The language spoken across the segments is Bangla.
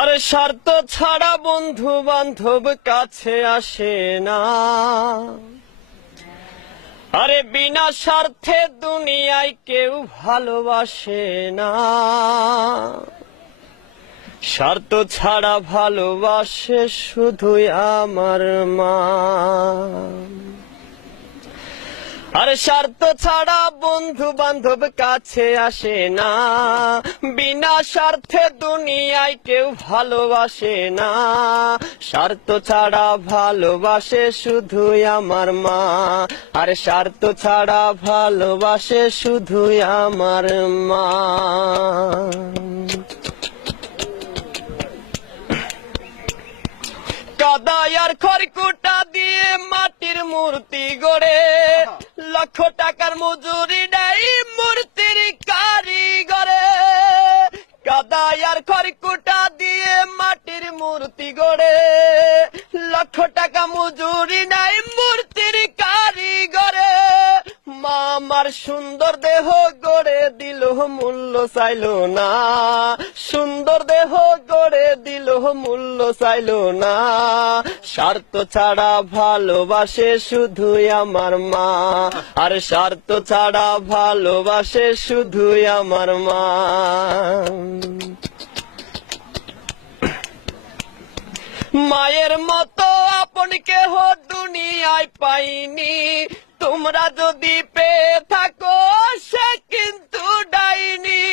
আরে স্বার্থ ছাড়া বন্ধু বান্ধব কাছে আসে না। আরে বিনা স্বার্থে দুনিয়ায় কেউ ভালোবাসে না। স্বার্থ ছাড়া ভালোবাসে শুধুই আমার মা। আরে স্বার্থ ছাড়া বন্ধু বান্ধব কাছে আসে না। বিনা স্বার্থে দুনিয়ায় কেউ ভালোবাসে না। স্বার্থ ছাড়া ভালোবাসে শুধুই আমার মা। আরে স্বার্থ ছাড়া ভালোবাসে শুধুই আমার মা। কাদায় আর খড়কুটা দিয়ে মাটির মূর্তি গড়ে, লক্ষ টাকার মজুরি নেই মূর্তির কারিগরে। কাদায় আর খড়কুটা দিয়ে মাটির মূর্তি গড়ে, লক্ষ টাকা মজুরি নেই মূর্তির কারিগরে। মা আমার সুন্দর দেহ গড়ে দিল মূল্য চাইল না। সুন্দর দেহ গড়ে দিল মূল্য চাইল না। স্বার্থ ছাড়া ভালোবাসে শুধুই আমার মা। আর স্বার্থ ছাড়া ভালোবাসে শুধুই আমার মা। মায়ের মতো আপন কেহ দুনিয়ায় পাইনি। তোমরা যদি পেয়ে থাকো সে কিন্তু ডাইনি।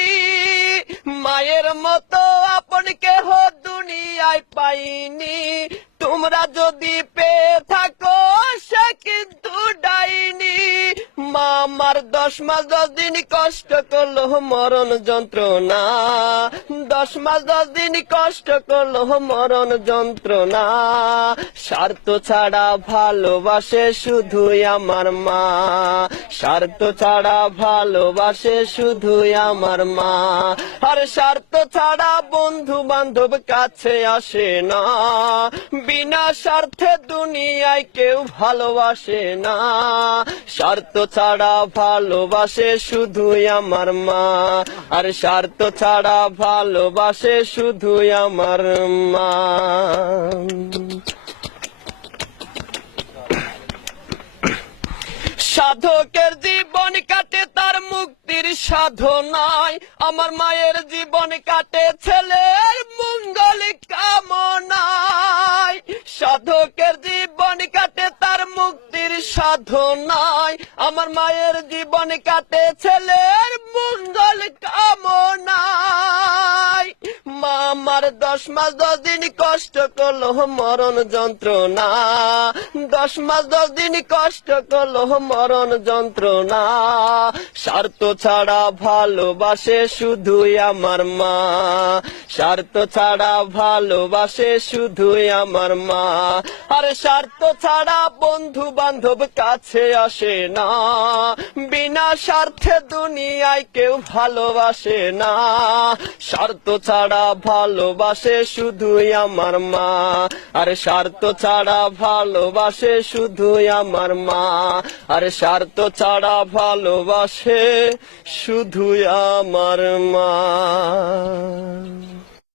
মায়ের মতো আপন কেহ দুনিয়ায় পাইনি। তোমরা যদি পেয়ে থাকো সে কিন্তু ডাইনি। মা আমার 10 মাস 10 দিন কষ্ট করলো মরণ যন্ত্রণা। 10 মাস 10 দিন কষ্ট করলো মরণ যন্ত্রণা। স্বার্থ ছাড়া ভালোবাসে শুধুই আমার মা। স্বার্থ ছাড়া ভালোবাসে শুধুই আমার মা। আর স্বার্থ ছাড়া বন্ধু বান্ধব কাছে আসে না। বিনা স্বার্থে দুনিয়ায় কেউ ভালোবাসে না। স্বার্থ ছাড়া ভালোবাসে শুধুই আমার মা। আর স্বার্থ ছাড়া ভালোবাসে শুধুই আমার মা। সাধকের জীবন কাটে তার মুক্তির সাধনায়। আমার মায়ের জীবন কাটে ছেলের মঙ্গল কামনায়। সাধকের জীবন কাটে তার মুক্তির সাধনায়। আমার মায়ের জীবন কাটে ছেলের মঙ্গল কামনায়। মা আমার 10 মাস 10 দিন কষ্ট করলো মরণ যন্ত্রণা। 10 মাস 10 দিন কষ্ট করলো মরণ যন্ত্রণা। স্বার্থ ছাড়া ভালোবাসে শুধুই আমার মা। স্বার্থ ছাড়া ভালোবাসে শুধুই আমার মা। আর স্বার্থ ছাড়া বন্ধু বান্ধব কাছে আসে না। বিনা স্বার্থে দুনিয়ায় কেউ ভালোবাসে না। স্বার্থ ছাড়া ভালোবাসে শুধুই আমার মা। আর স্বার্থ ছাড়া ভালোবাসে শুধুই আমার মা। আর স্বার্থ ছাড়া ভালোবাসে শুধুই আমার মা।